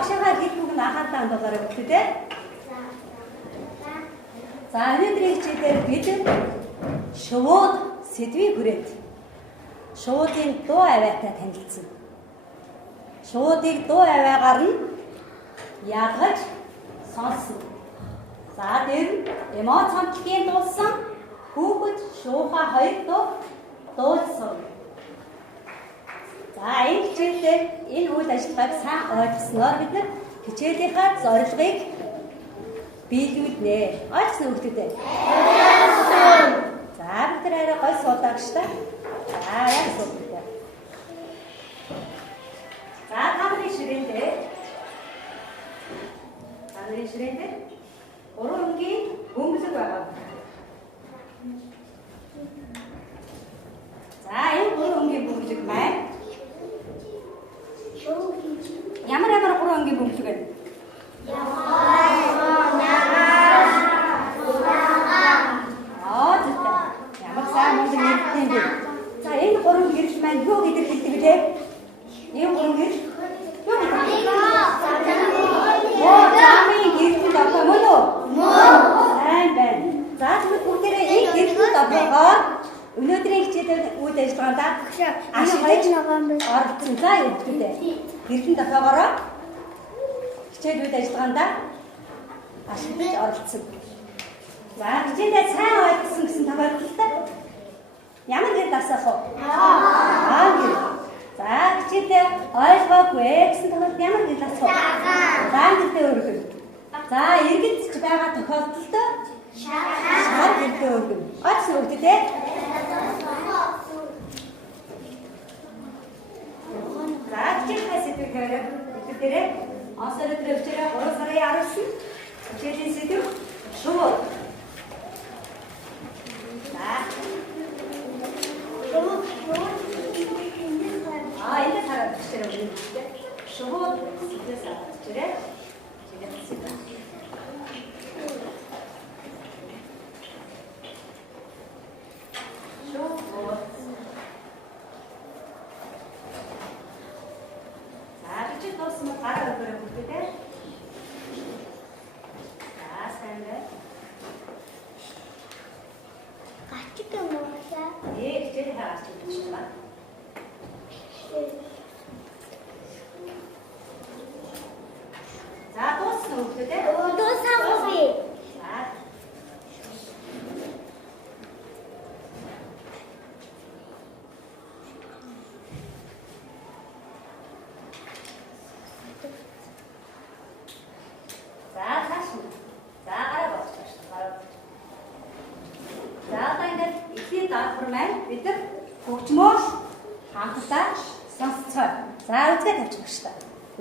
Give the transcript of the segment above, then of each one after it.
багшаа хэлбэг нь анхаарал хандуулаарай бүгдээ. За өнөөдрийн хичээлээр бид шувууд сэдвийг хүрээд шуудын дуу авиатай танилцсан. Шуудыг дуу авиагаар нь ялгаж сонсон. За дээр эмоцонтгийн дуулсан хүүхэд шууха хоёр дуу дуулсан. За энэ хичээлээр энэ үйл ажиллагааг сайн ойлгосноор бид хичээлийнхаа зорилгыг биелүүлнэ. Ойлгосон үү хүүхдүүд? За бид арай гой суудаг шүү дээ. За яг суудаг. За тамрын ширээндээ. Тамрын ширээндээ 3 өнгийн бөмбөлөг байгаа. За энэ 3 өнгийн бөмбөлөг маань ямар 3 өнгийн бөмбөлөг вэ? Ямар сайн мөн нэртэй юм. За энэ 3 гэрэл маань юу гэдэг хэлдэг вэ? Энэ 3 гэрэл юу гэдэг? Замын гэрэл одоо мөн үү? Мөн. Сайн байна. За тэгвэл бүгдээрээ энэ гэрэлүүд одоогоор өнөөдрийн хичээлээр үйл ажиллагаанд ашиглаж оролцсон. За бүгдээ гэрэлд одоогоор хичээл үйл ажиллагаанд ашиглаж оролцсон. За хичээлээ сайн ойлгосон гэсэн тохиолдолд ямар гэрэл асах вэ? Гэрэл. За хичээлээ ойлгоогүй гэсэн тохиолдолд ямар гэрэл асах вэ? Гэрэлтэй өргөн. За иргэдч байгаа тохиолдолд шар гэрэлтэй өргөн. Ойлгосон үү те? За хичээлийн сэдвээр бүгдээрээ онцлог төвчээрээ 3 сарын 19 хичээлийн сэдв шууд. Энэ хараад чирээ өгнө. Шууд сэтгэлээс аваад чирээ.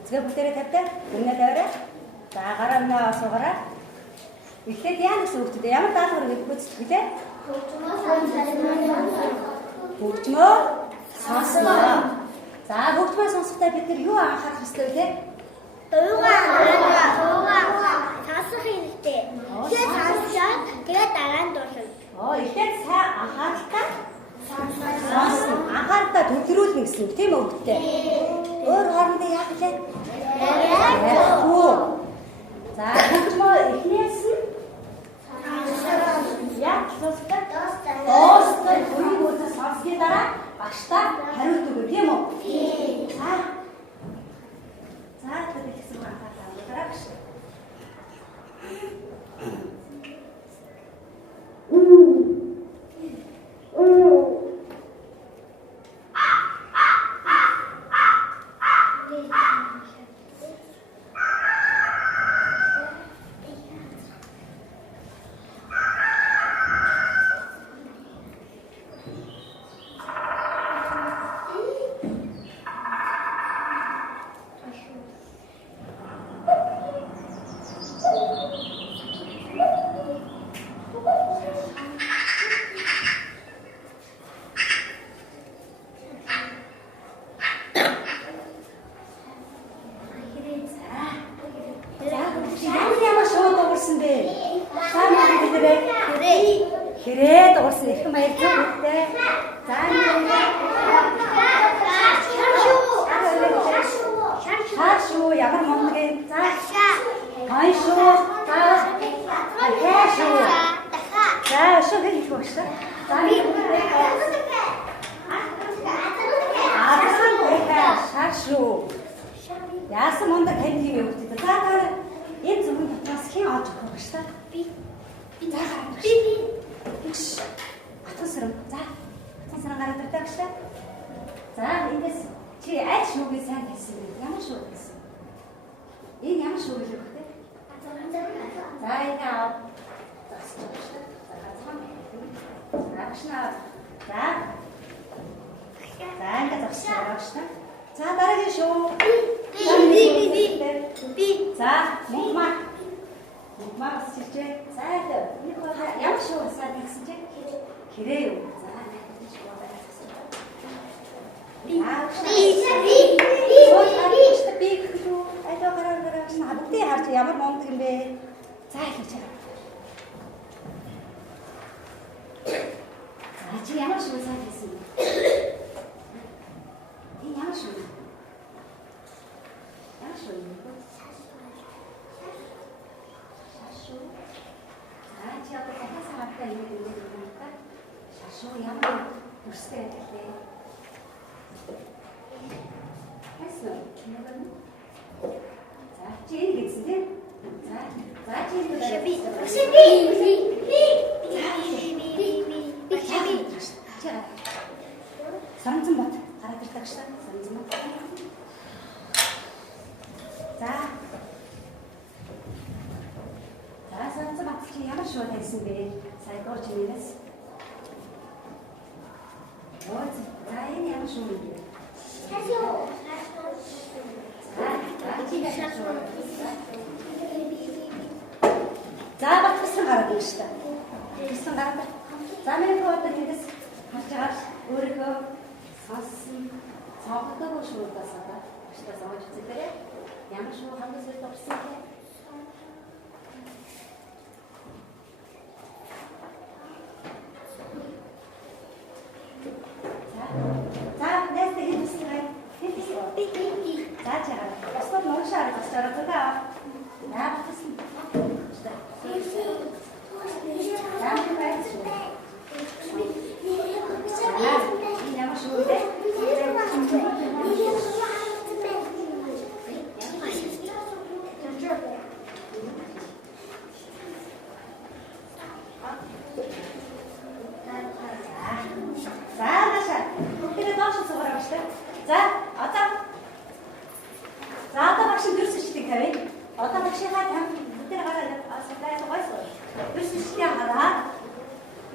Үзгээ бүгдээрээ тавьдаг. Үнэ тавиараа. За гараа өмнө асуугараа. Эхлээд яа гэсэн үг вэ? Ямар даалгавар өгөх вэ? Хөгжмөө сонсно. За хөгжмөө сонсохдоо бид нар юу анхаарах ёстой вэ? Дуугаа сонсох хэрэгтэй. Тэгээд сонсоод тэгээд дараа нь дуусна. Эхлээд сайн анхааралтаа сонсно. Анхааралтаа төвлөрүүлнэ гэсэн үг тийм үү хөгтөө? Өөр хоорондоо яах вэ? За хөгжмөө эхнээс нь яг сонсдог. Доостой бүрийн үгээс сонсгийн дараа багштай хариулт өгөө тийм үү? За тэгээд хэлсэн анхаарал дараа багш. Хэрэг дуурсан их баярлалаа. За шар шүү. шүү. Ямар моног юм. За. Хай шүү. За. Хай шүү. За, шүү гэж багшаа. За, би шар шүү. Яасан моног хэн тийм юм бэ? За, та энэ зөвхөн дотроос хэн авч өгөх вэ багшаа? Би. За, би. Атгасрам. За. Цансараа гараад ирдэг багшаа. За, эндээс чи аль шүүгээ сайн хэлсэн бэ? Ямар шүү гэсэн? Энэ ямар шүү гэж өгөх вэ? За, энэ аа. За, за. За, ингээд зогсоо багшаа. За, дараагийн шүү. Би. За, мумаа. Мумаа бас чижээ. За, ямар шүү асаад гэсэн чи? Хэрэг юу? За, би шүү. Айдаа гараа бүгдээ харж ямар монг юм бэ? За, хийж байгаа. За, чи ямар шүү сайн хэлсэн бэ? Энэ ямар шүү? Ямар шүү юм бэ? Шашуу. За, чи одоо дахиад сартай юм уу? Шашуу ямар төстэй байлээ? За, чи энэ гэсэн тийм. За, чи энэ би. Санзан бат гараад ирдэг шээ. Санзан бат. За. За, санзан бат чи ямар шууд хэлсэн бэ? Сайн гооч нэрээс. Оо, за энэ ямар шууд юм бэ? За, батсан гараад ирж та. Батсан гараад. За, миний одоо тэдэс харж байгаа өөрийнхөө сонсон цогтойгоо шуудасаа ба. Баштаас авч үзээрэй. Ямар шүү хангас үйл орсон бэ? За, nästa hindusgrej. За, чагаа. Басна нуушаар басчаараа таа. Яахсан.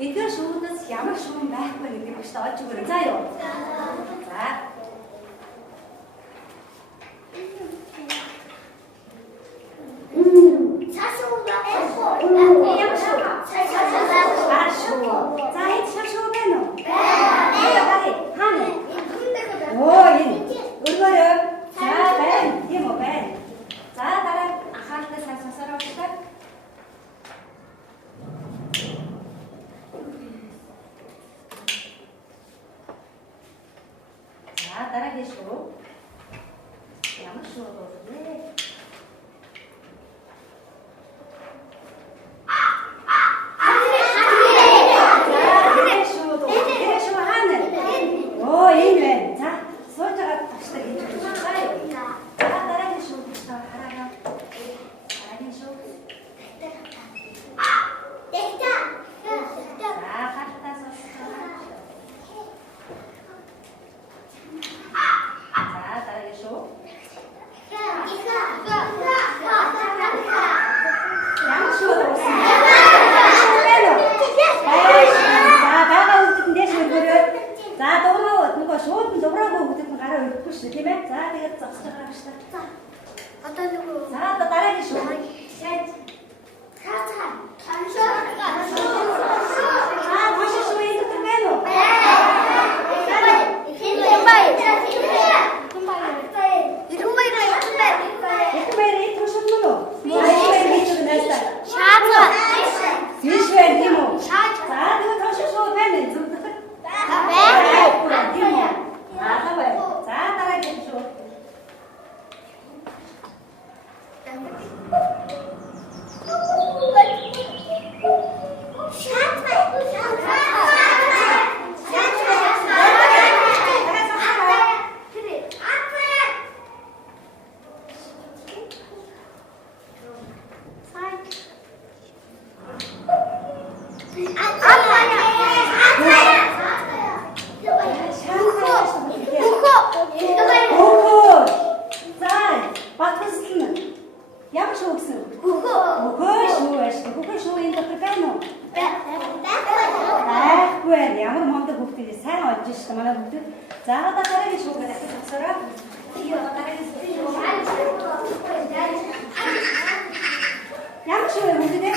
Эдгээр шүүнээс ямар шүүн байхгүй гэдэг багш олж өгөөрэй. За юу? За. Цаашуугаа ямар шүү? Цаашуу. За энэ цаашуу байна уу? Байна. Хаана? Оо энэ. Өргөрөө. За байна. Тийм үү байна. За дараа анхааралтай сайн сонсороо өгчтэй. Дараагийн шүү. Ямар шүү вэ? Оо, энэ байна. За, сууж байгаа багштай хийж байгаа. За, дараагийн шүү багштай хараа. Дараагийн шүү. Дэхта. За, хатаа сонсоо. За, дараагийн шүү. Ямар шүү гэсэн үг? Хөхөө шүү байж. Хөхөө шүү энэ дотор байна уу? Байхгүй байна. Ямар мондөг хүүхдүүд сайн олж шүү дээ манай хүүхдүүд. За одоо дараагийн шуугаа дахиж авсараа. Ямар шүү вэ хүүхдүүд?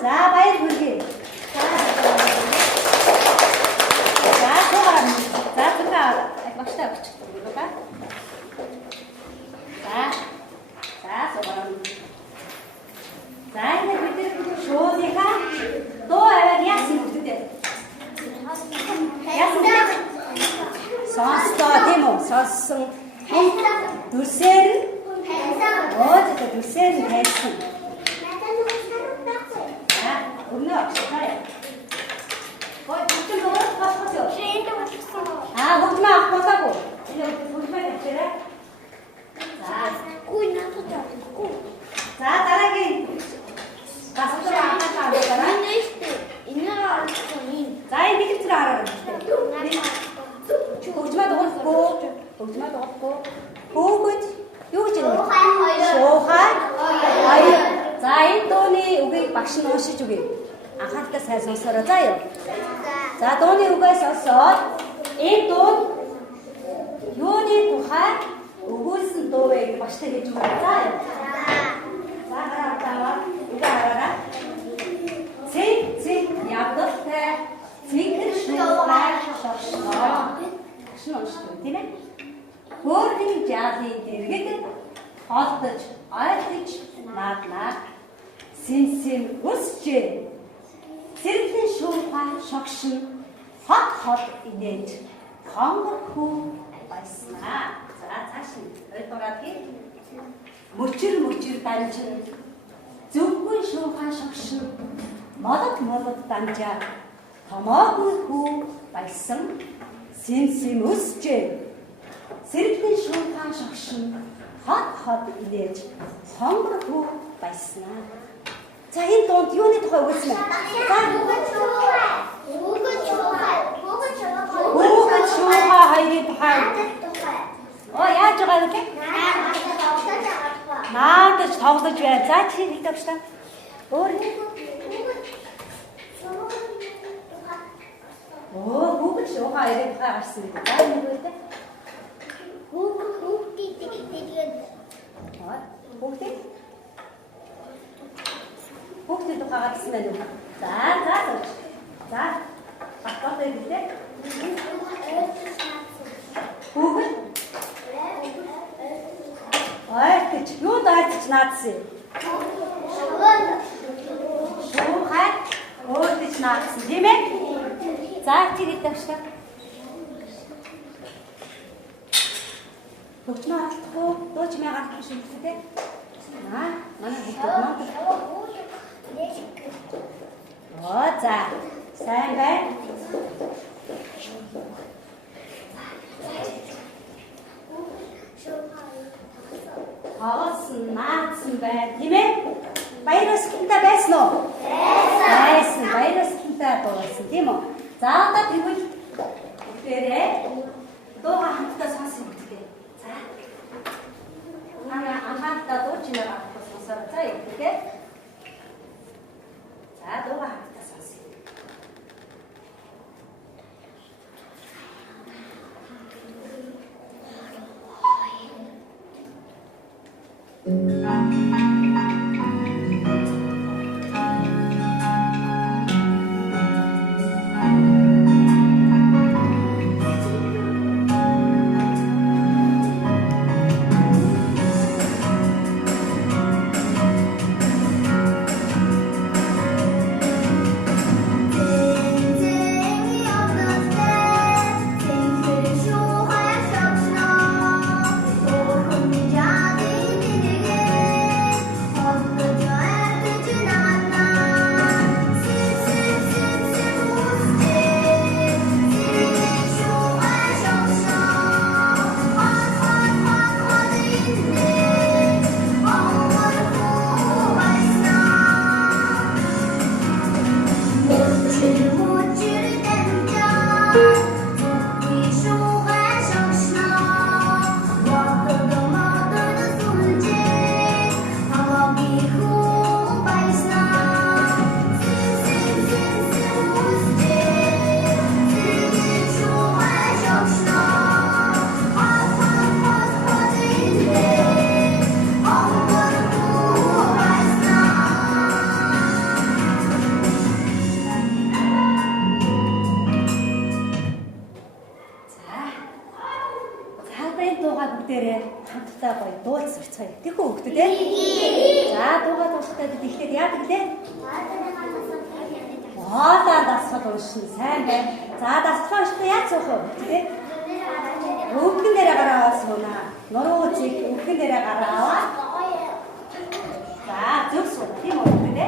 За баяр хүргэе. За цогоо. За цогоо. Багштай өгчих юм байна. За цогоо. За энэ бид шуудыхаа доо аваад яасан гэдэг. Яасан. Сонсоо тийм үү? Сонссон. Дүрсээр нь дүрсээр нь хайсан. Өнөө хай. Ой, бүгд өөр басгасоо. Шинэ басгасан. Бүгд авахгүй. Бүгд авчихарай. За, гуй натаа. За, дараагийн басгасаа аваад за, энэ бид зэрэг хараа. Бүгдмаа дуусахгүй. Бүгд юу гэж юм бэ? Шуухай. За энэ дууны үгийг багш нь уншиж өгье. Анхааралтай сайн сонсоорой заа юу. За дууны үгээ сонсоод энэ дуу юуны тухай өгүүлсэн дуу вэ гэж багштай хэлж өгье заа юу. За хараа үгээ хараа. Цэг ядалтай цэгэр шуухай шошноо. Багш нь уншиж тийм ээ. Хөөрхөн жаалын дэргэд холдож ойлж нааднаа синсин үсчээ сэргэлэн шуухай шогшин хот инээж хонгор хүү байснаа. За цааш нь ойлгоод хий. Мөчөр дамжин зөвгүй шуухай шогшин молод дамжаа томоогүй хүү байсан синсин үсчээ сэргэлэн шуухай шогшин хот инээж хонгор хүү байснаа. За энэ дуунд юуны тухай өгүүлсэн бэ? Хүүхэд шуухай хоёрын тухай. Яаж байгаа вэ? Наадаж тоглож байна. За чи нэг тавчтаа. Өөр. Хүүхэд шуухай хоёрын тухай гарсан гэдэг. За нэг үедээ. Хүүхдийн тухай гарсан байна уу? За. Баттай хэлээ. Хүүхэд? Гэж юу дайч наадсан? Шуухай өөртөж наадсан тийм ээ? За чи гэдэг шүү. Хөгжмөө алдахгүй, дуучмээ алдахгүй шүү дээ. Манай хүүхдүүд за. Сайн байна. Хоосон, наадсан байна, тийм ээ? Баяр ёслолтой байсан уу? Байсан. Баяр ёслолтой дууссан, тийм үү? За одоо тэгвэл бүгдээрээ дуугаа хамтдаа сонсох хэрэгтэй. За. Анхааралтай дуучмаа алдахгүй сонсоо. За юу гэх? За дуугаа хамтдаа сонсъё. бүгдээрээ хамтдаа гоё дуулж сурцгаая. Тэгэхгүй хөвгдөд ээ. За дуугаа дуусахтаа бид ихлээр яадаг лээ? Хоолоо дасгал уншин сайн байна. За дасгал уншихдээ яаж суух вэ? Тэ? Өвгөн дээрээ гараа сууна. Нуруу зэг өвгөн дээрээ гараа аваа. За зөв сууна. Тийм үү тэ?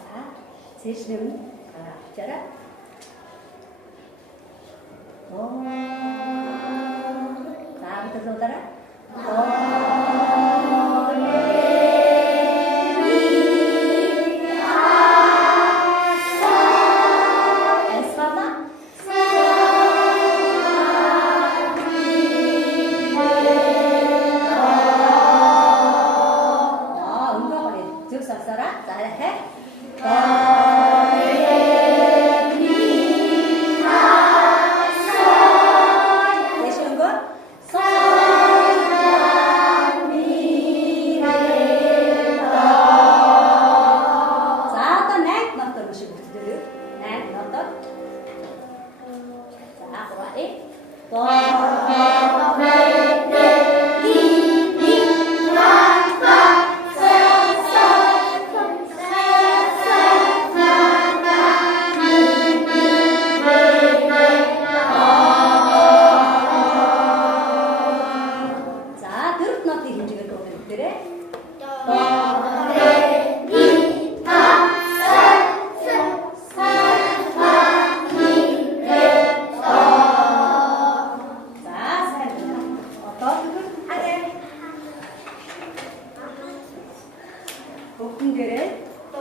За цээшлэм авчаарай. За бид луудараа.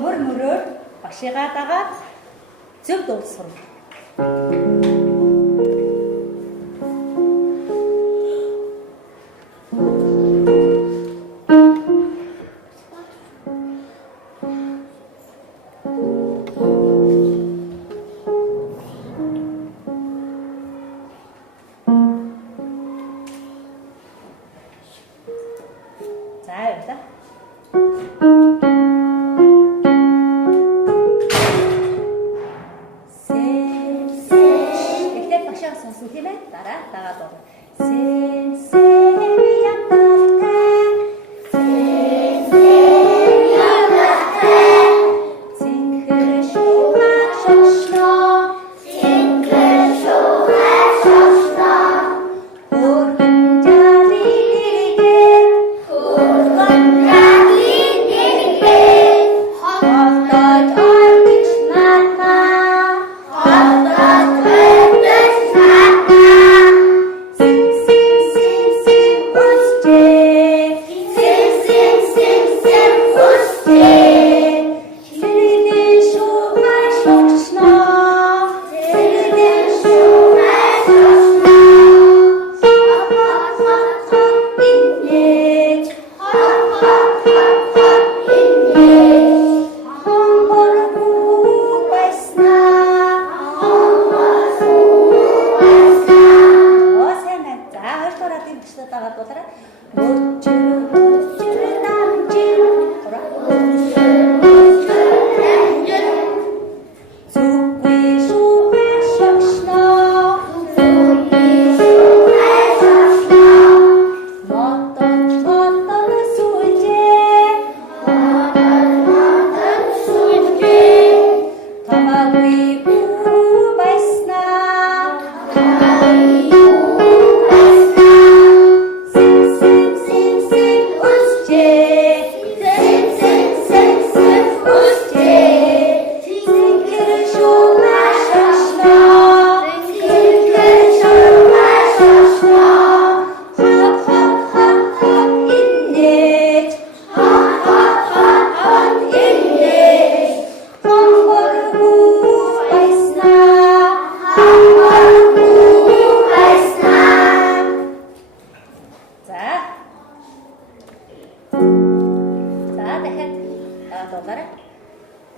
Мөр мөрөөр багшигаа дагаад зөв дуулж сурна. За явлаа. Сонсон тийм ээ. Дараа дагаад бол.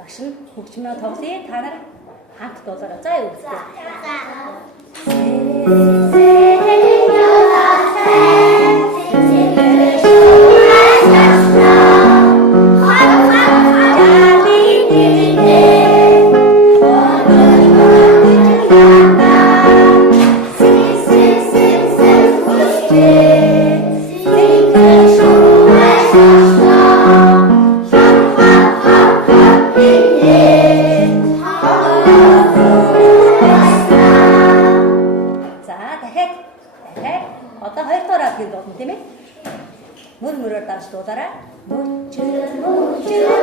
Багш нь хөгжмөө тоглоё. Та нар хамт дуулаарай. За юу гэх вэ? За. мөр мөрөөр давж дуулаарай. Мөчл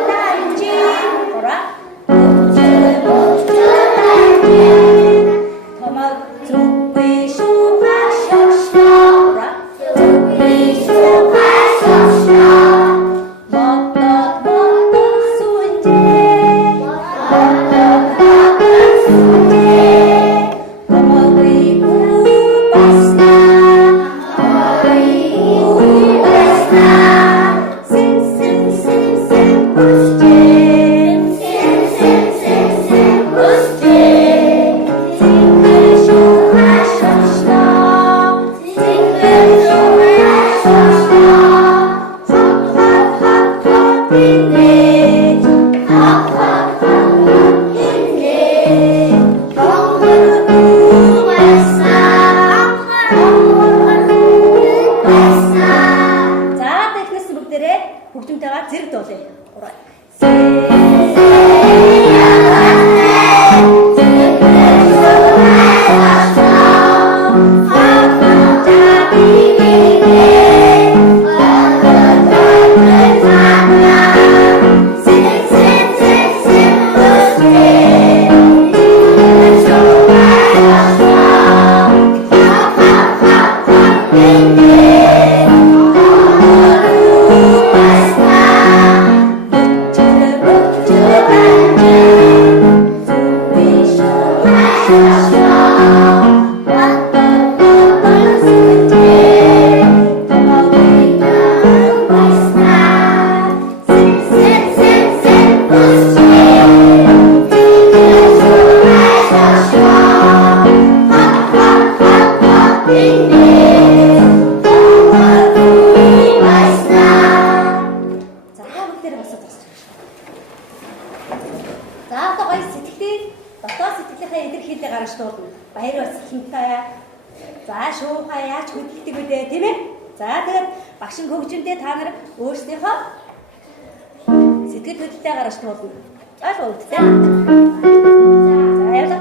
данжи. Ора. Мөчл данжи. Томаг зүггүй шугашшна. Ора. Зүггүй шугашшна. Бүгднтэйгээ зэрэг дуулъя. Ураа. Баяр баясгалантай. За шуухаа яаж хөдөлдөг вэ тийм ээ? За тэгээд багшин хөгжиндээ та нар өөрсдийнхөө сэтгэл хөдлөлтэй гаргаж туулна. За шуухтай. За яваа.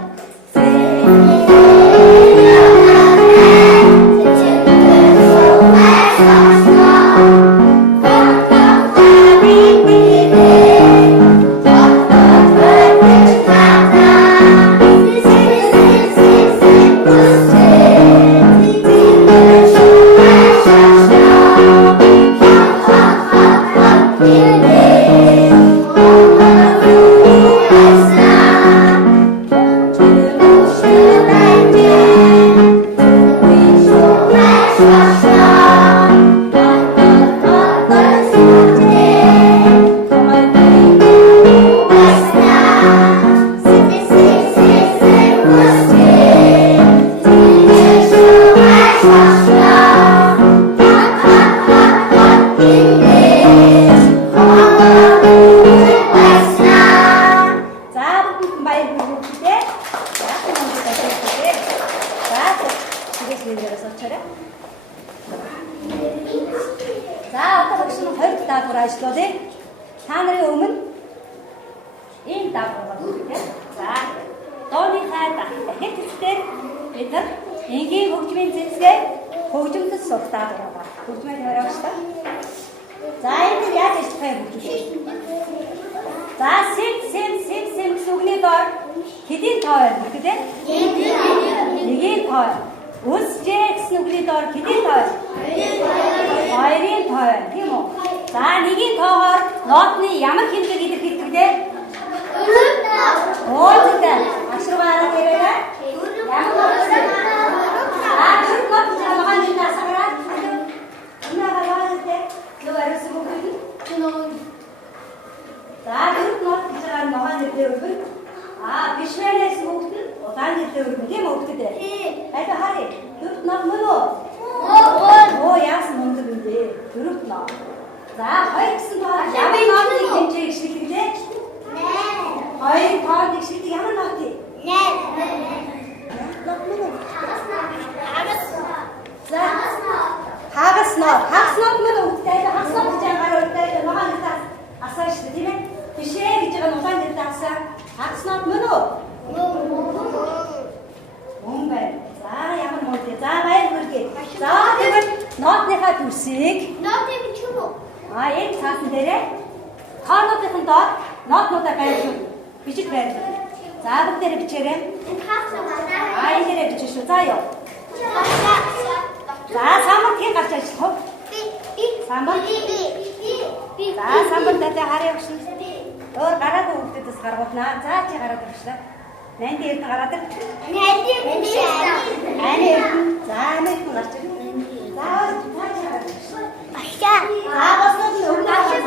За одоо багш нь хоёр даалгавар ажиллуулъя. Та нарын өмнө ийм даалгавар байна. За дооныхаа дахин хэсгээр бид нар энгийн хөгжмийн зэвсгээ хөгжимдөд сурах даалгавар байна. Хөгжмийн тавиач та. За энэ яаж ажиллах вэ гэж. За сэм гэсэн үгний доор хэдийн тоо байна гэдэг ээ? Нэгийн тоо. Үсжээ гэсэн үгний доор хэдийн тоо байна? Хоёрын тоо байна тийм үү? За нэгийн тоогоор нотны ямар хэмжээг илэрхийлдэг вэ? Өөдөө ашигаараа ярина. Ямар нот? Дөрөв нот жамгаан энэ асгараа. Унаагаалтай. Лугарсан үг. За дөрөв нот жамгаан ногоон нэртэй өгөн. Бишвэнэс бүгд нь удаан нэртэй өгөн тийм үү өгдөг. Хайда харъя. Дөрөв нот мөн үү? Яасан мундаг юм бэ? Дөрөв нот. За хоёр гэсэн тоо ямар нотны хэмжээ ишгэлдэг вэ? Хоёр тоонд ишгэлдэг ямар нот вэ? За хагас нот мөн үгтэй хагас нот гэж ангаар үгтэй ногоон нэртээс асааш тийм ээ? Бишээ гэж байгаа ногоон нэртээс асаа хагас нот мөн үү? Мөн байна. За ямар мод вэ? За баяр хүргэе. За тэгвэл нотныхаа төсийг Энэ цаасан дээрээ тоонуудын доор ноотнуудаа байрлуул. Бичиж байрлуул. За бүгд дээр бичээрэй. Энэ дээрээ бичиж шүү. За ёо. За самбар тийм гарч ажиллах. Самбар. За самбар дээр харъя багш. Өөр гараад өгдөөс гаргуулнаа. За чи гараад өгчлээ. Нанди эрт гараад ир. Нанди эрт. За нэг гарч ир. За чи гараад ир. Ашаа. За босноо өмнө ашаа.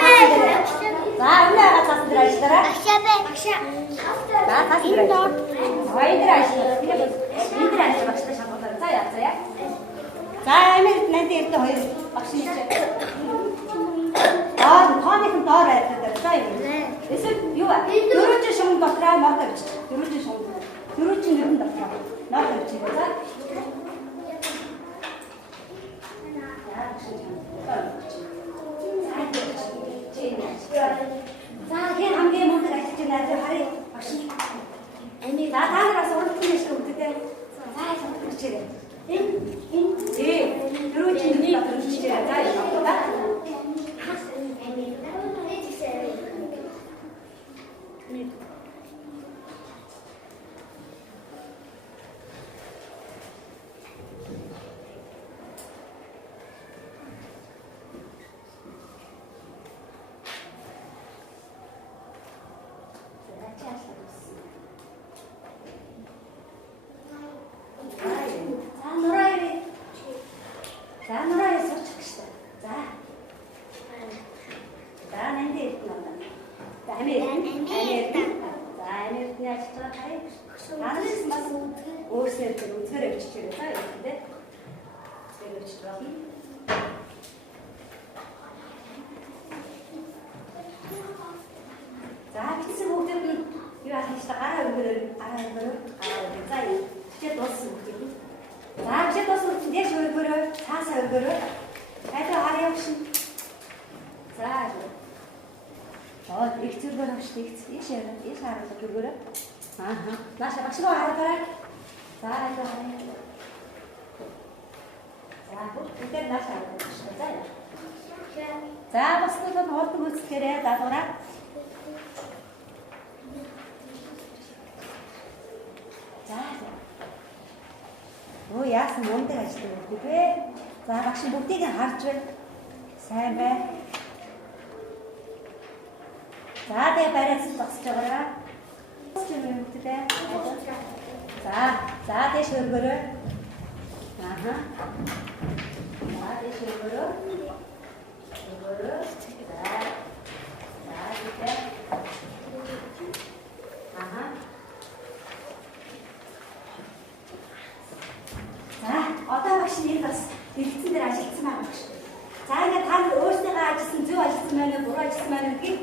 За өмнө цаасан дээр ажиллаарай. Ашаа. За цаасан дээр. Хоёр ажиллаа. Энэ дээр ажиллаж багштай шалгуулаа. За яа. За амирт нанди эрт хоёр багш хийж. Тооныхон доор байдаг. За юу. Эсвэл юу вэ? Дөрөвч шугам дотроо мод авч. Дөрөвч шугам. Дөрөвч нэрэн дотроо. Мод авч. За. За хэн хамгийн мундаг ажиллаж байна харъя багш. Эми за та нараас уралдсан юм шиг өгдөг. За хэлчихээрэй. Дөрөвч нэрэн дотроо хийчихээрэй. За яа. Наша багш руу хараарай. За энэ харъя. За бүгд нааш хараарай. За босдод хоолтой үзэхээрээ даадгараа. За. Оо яасан мундаг ажиллаж байна вэ? За багш бүгдийг харж байна. Сайн бай. За тэгээ барайц зогсож байгаарай. За дэш өргөрөө. Аха. За дэш өргөрөө. Өргөрөө. За. За аха. За одоо багш нэг бас дэлгэцэн дээр ажилласан байгаа багш. За ингээд та өөрсдөө ажилласан зөв ажилласан байна уу, буруу ажилласан байна уу гэдгийг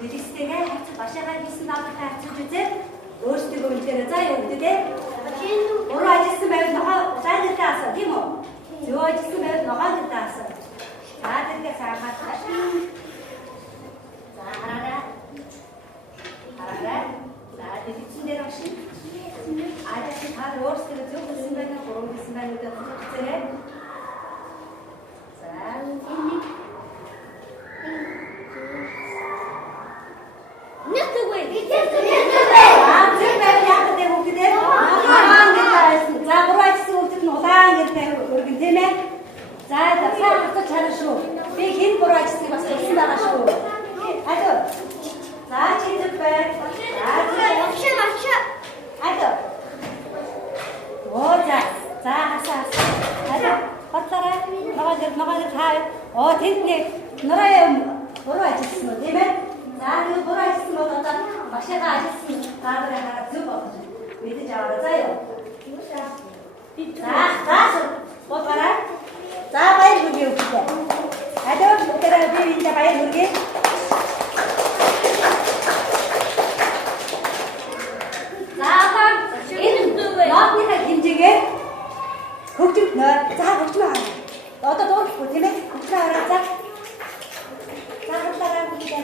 дэлгэцтэйгээ хавцаж башаагаа хийсэн даалгавраа хавцаж үзээ. Өөрсдөө үнээр за юу гэдэг те. Буруу ажилласан байвал нохоо цаантай асуу тийм үү? Зөв ажилласан байвал ногоонтой асуу. За тэргээ саагаад за хараарай. За дэлгэцэн дээр багш. Ажил та өөрсдөө зөв хийсэн байна уу, буруу хийсэн байна уу гэдэг үзээрэй. За Оо тэнд нэг нураа буруу ажилласан уу тийм ээ? За нэг буруу ажилласан бол одоо машинаа ажилласан таараа хараад зүг болгож мэдэж аваа заа юу? За бодгараа. За баяр хүргэе өгчээ. Адаа бүгдээ би энэ баяр хүргэе. За одоо энэ логикийн хэмжээгээр хөгжим нөө за хөгжим аа. Одоо дуурахгүй тийм ээ? Хөгжим аваад за. За хатараа бүгдээ.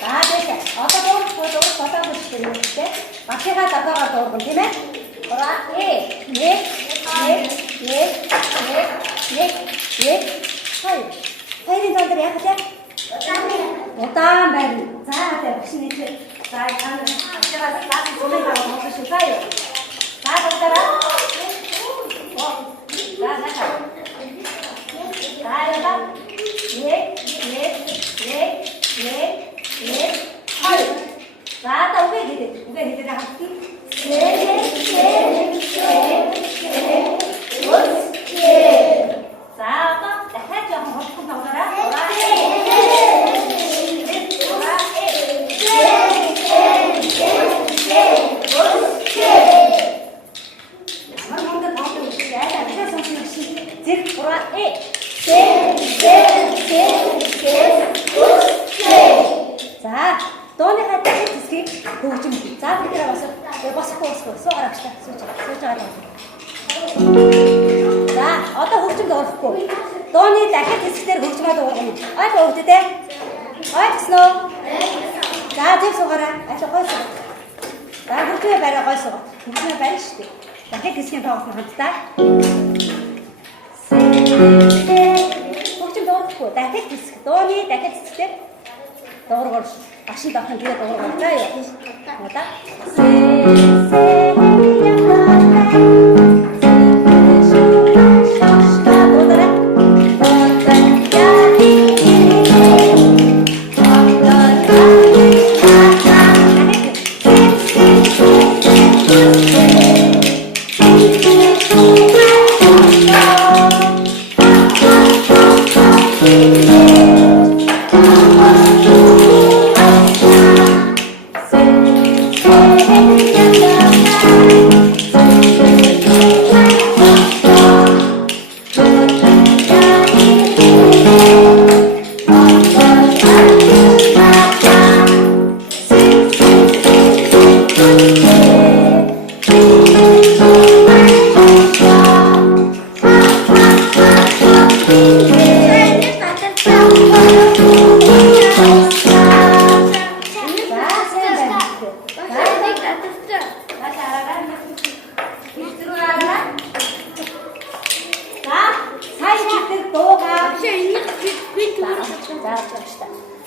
За дээ. Одоо дуурахгүй бодоод үзсэн юм тийм ээ? Башигаа дагаагаар дуурган тийм ээ? Ораа нэг. Hai. Хоёрын зам дээр яг л удаан байна. За тэгээ багш нэлээ. За хаана ачаас лаад зүрх авах болох шүү заа юу. За бүгдээрээ. За нахаа. За яа. Хай. За та үгүй хийдэ хавтыг. За одоо дахиад жоохон хурдан тоглоорой. Ямар монгол тоглоом гэж дахиад сонсох шиг зэрэг бураа За дооныхаа дахиад хэсгийг хөгжим. За бүгдээ босохгүй суугаар авчлаа. Сууж байгаа. За одоо хөгжимд орохгүй. Дооны дахиад хэсгээр хөгжмөд уургана. Ойлгоо хөгждөө. Ойлгосноо? За зөв суугаараа. Ажил гойсоо. За хөгжмөө барай гойсоо. Хөгжмөө барь шүү дээ. Дахиад хэсгийн тоглоом хамтдаа. Хөгжимд орохгүй. Дахиад хэсэг. Дооны дахиад хэсгээр дуургуур ашиг давхан тэгээд дуургуур заа юу. Одоо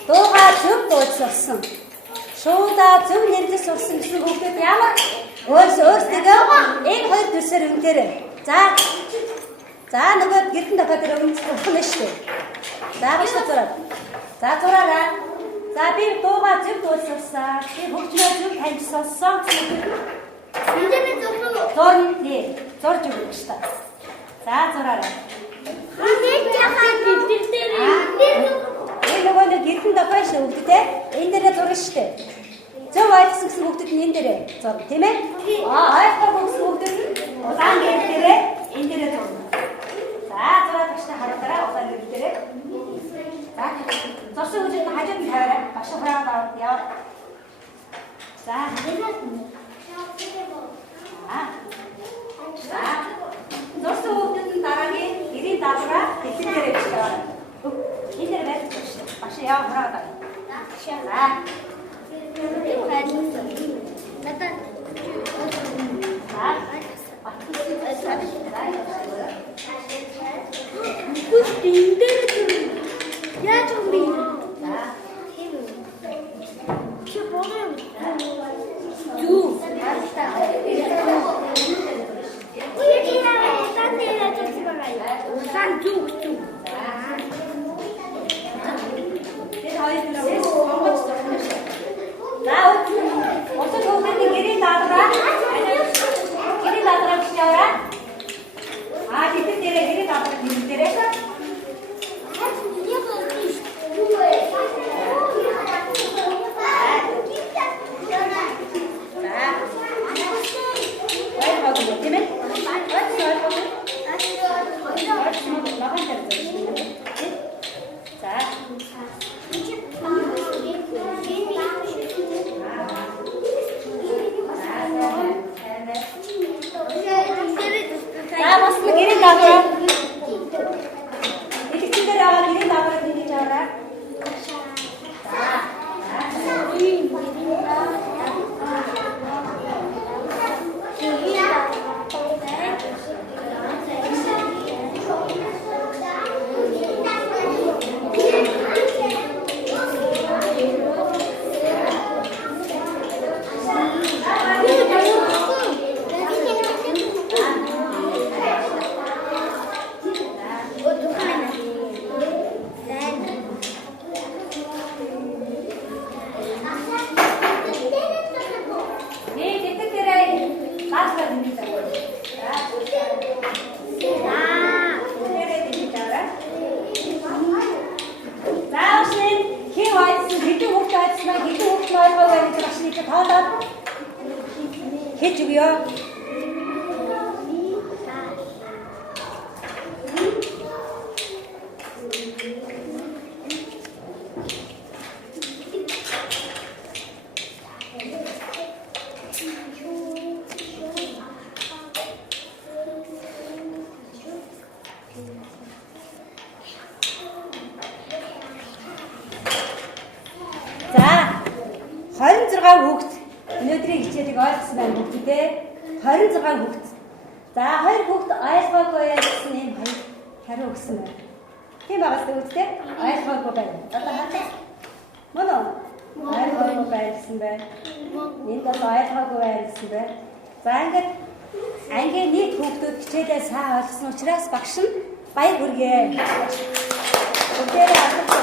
дуугаа зөв дууцсан. Шуудаа зөв нэрлэж сурсан гэсэн хүүхдүүд ямар өөрсдөө энэ хоёр төсөр үнээр. За нөгөө гэртэн дахиад өгнө шүү дээ. За багш зураад. За зураарай. За би дуугаа зөв дууцсан. Би хөгжмөө зөв таньсан. Эндээ зурж өгнө шүү дээ. За зураарай. Энэ нөгөө гэртэн дахиад өгдөө. Энэ дээрээ зурна шүү дээ. Зөв ойлгосон гэсэн хүүхдүүд нь энэ дээрээ зурна, тийм ээ? Ойлгосон хүүхдүүд нь удаан гэр дээрээ энэ дээрээ зурна. За зураад багштай харагдаарай удаан гэр дээрээ. За зурсан хүүхдүүд нь хажууд нь тавиарай. Багш хараад яваа. За зурсан хүүхдүүд нь дараагийн гэрийн даалгавраа хэлэн дээрээ бичиж яваа. Энэ дээр байж байгаа шүү. Багш яа хараад байна. За өгье. За 26 хүүхэд өнөөдрийн хичээлийг ойлгосон байна хүүхдүүдээ. 26 хүүхэд. За 2 хүүхэд ойлгоогүй байсан юм хариу өгсөн байна. Тийм байгаас үстэй ойлгоогүй байна. Одоо хатаа. Мөн ойлгоогүй байсан байна. Энд бол ойлгоогүй байсан байна. За ингээд ангийн нийт хүүхдүүд хичээлээ сайн ойлгосон учраас багш нь баяр хүргэе. Бүгдээрээ